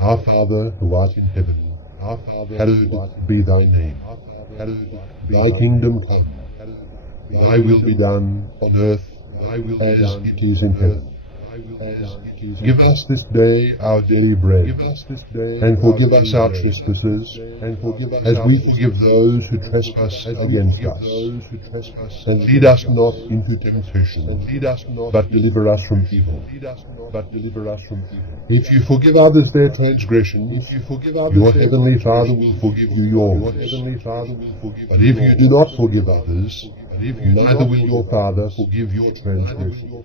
Our Father, who art in heaven, hallowed be thy name. Thy kingdom come, thy will be done on earth as it is in heaven. Give us this day our daily bread, and forgive us our trespasses, as we forgive those who trespass against us. And lead us not into temptation, but deliver us from evil. If you forgive others their transgressions, your heavenly Father will forgive you yours. But if you do not forgive others, neither will your Father forgive your transgressions.